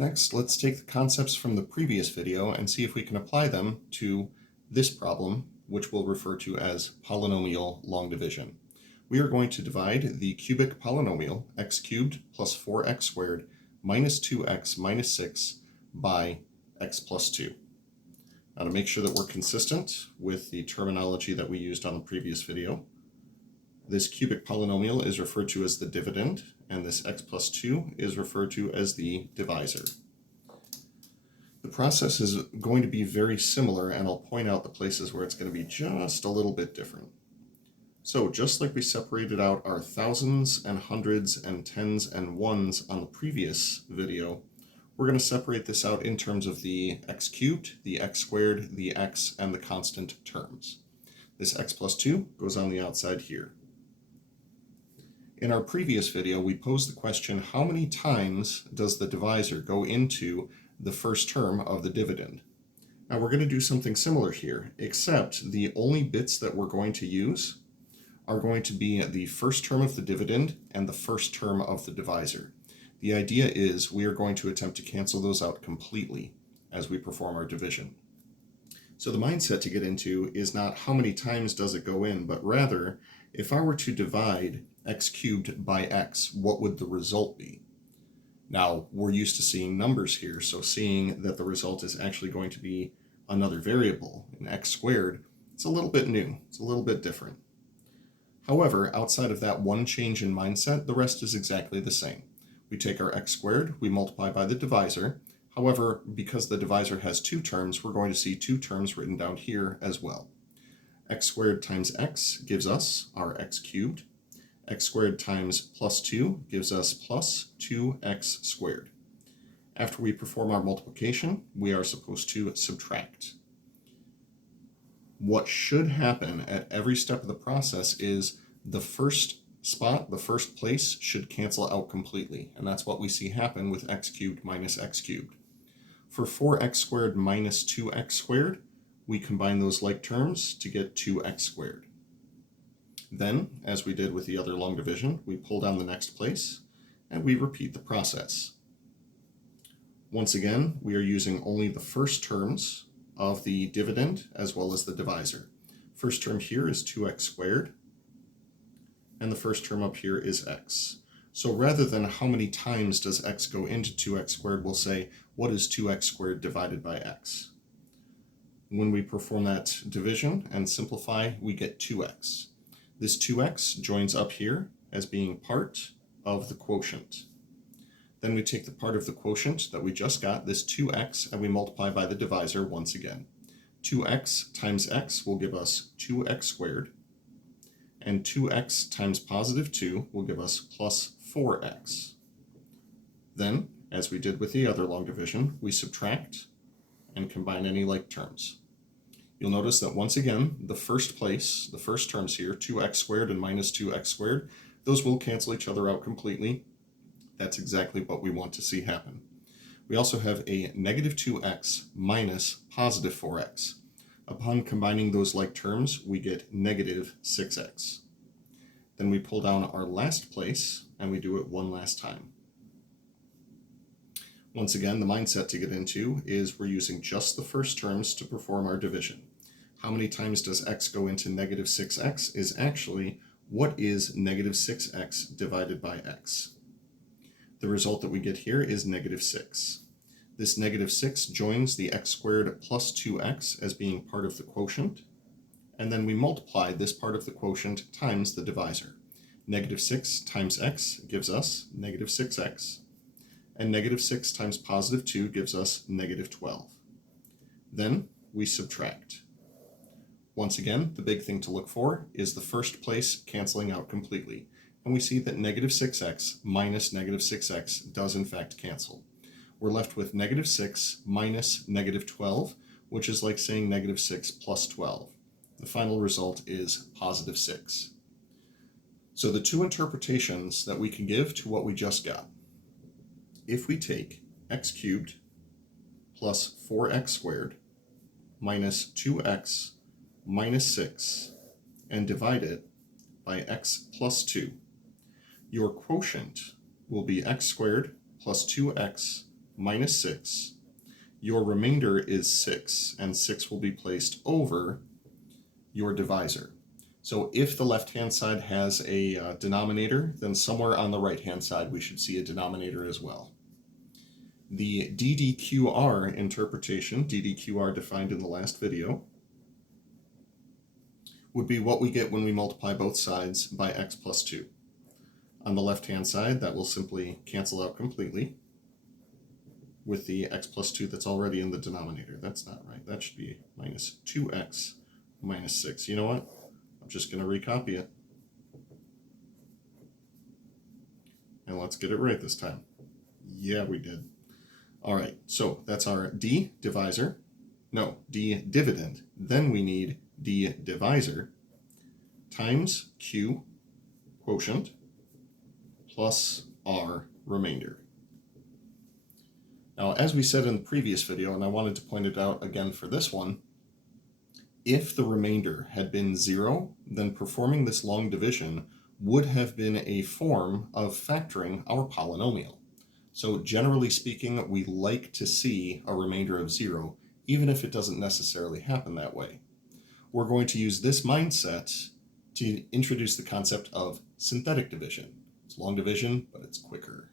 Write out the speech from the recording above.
Next, let's take the concepts from the previous video and see if we can apply them to this problem, which we'll refer to as polynomial long division. We are going to divide the cubic polynomial x cubed plus 4x squared minus 2x minus 6 by x plus 2. Now, to make sure that we're consistent with the terminology that we used on the previous video, this cubic polynomial is referred to as the dividend, and this x plus 2 is referred to as the divisor. The process is going to be very similar, and I'll point out the places where it's going to be just a little bit different. So just like we separated out our thousands and hundreds and tens and ones on the previous video, we're going to separate this out in terms of the x cubed, the x squared, the x, and the constant terms. This x plus 2 goes on the outside here. In our previous video, we posed the question, how many times does the divisor go into the first term of the dividend? Now we're going to do something similar here, except the only bits that we're going to use are going to be the first term of the dividend and the first term of the divisor. The idea is we are going to attempt to cancel those out completely as we perform our division. So the mindset to get into is not how many times does it go in, but rather, if I were to divide x cubed by x, what would the result be? Now, we're used to seeing numbers here, so seeing that the result is actually going to be another variable, an x squared, it's a little bit new, it's a little bit different. However, outside of that one change in mindset, the rest is exactly the same. We take our x squared, we multiply by the divisor. However, because the divisor has two terms, we're going to see two terms written down here as well. X squared times x gives us our x cubed. X squared times plus 2 gives us plus 2x squared. After we perform our multiplication, we are supposed to subtract. What should happen at every step of the process is the first spot, the first place, should cancel out completely, and that's what we see happen with x cubed minus x cubed. For 4x squared minus 2x squared, we combine those like terms to get 2x squared. Then, as we did with the other long division, we pull down the next place, and we repeat the process. Once again, we are using only the first terms of the dividend as well as the divisor. First term here is 2x squared, and the first term up here is x. So rather than how many times does x go into 2x squared, we'll say, what is 2x squared divided by x? When we perform that division and simplify, we get 2x. This 2x joins up here as being part of the quotient. Then we take the part of the quotient that we just got, this 2x, and we multiply by the divisor once again. 2x times x will give us 2x squared, and 2x times positive 2 will give us plus 4x. Then, as we did with the other long division, we subtract and combine any like terms. You'll notice that once again, the first place, the first terms here, 2x squared and minus 2x squared, those will cancel each other out completely. That's exactly what we want to see happen. We also have a negative 2x minus positive 4x. Upon combining those like terms, we get negative 6x. Then we pull down our last place, and we do it one last time. Once again, the mindset to get into is we're using just the first terms to perform our division. How many times does x go into negative 6x is actually what is negative 6x divided by x. The result that we get here is negative 6. This negative 6 joins the x squared plus 2x as being part of the quotient, and then we multiply this part of the quotient times the divisor. Negative 6 times x gives us negative 6x, and negative 6 times positive 2 gives us negative 12. Then we subtract. Once again, the big thing to look for is the first place canceling out completely, and we see that negative 6x minus negative 6x does in fact cancel. We're left with negative 6 minus negative 12, which is like saying negative 6 plus 12. The final result is positive 6. So the two interpretations that we can give to what we just got. If we take x cubed plus 4x squared minus 2x minus 6 and divide it by x plus 2, your quotient will be x squared plus 2x minus 6. Your remainder is 6, and 6 will be placed over your divisor. So if the left-hand side has a denominator, then somewhere on the right-hand side we should see a denominator as well. The DDQR interpretation, DDQR defined in the last video, would be what we get when we multiply both sides by x plus 2. On the left-hand side, that will simply cancel out completely with the x plus 2 that's already in the denominator. That's not right. That should be minus 2x minus 6. You know what? I'm just going to recopy it. And let's get it right this time. Yeah, we did. All right, so that's our d divisor. No, d dividend. Then we need d divisor times q quotient plus r remainder. Now, as we said in the previous video, and I wanted to point it out again for this one, if the remainder had been 0, then performing this long division would have been a form of factoring our polynomial. So generally speaking, we like to see a remainder of 0, even if it doesn't necessarily happen that way. We're going to use this mindset to introduce the concept of synthetic division. It's long division, but it's quicker.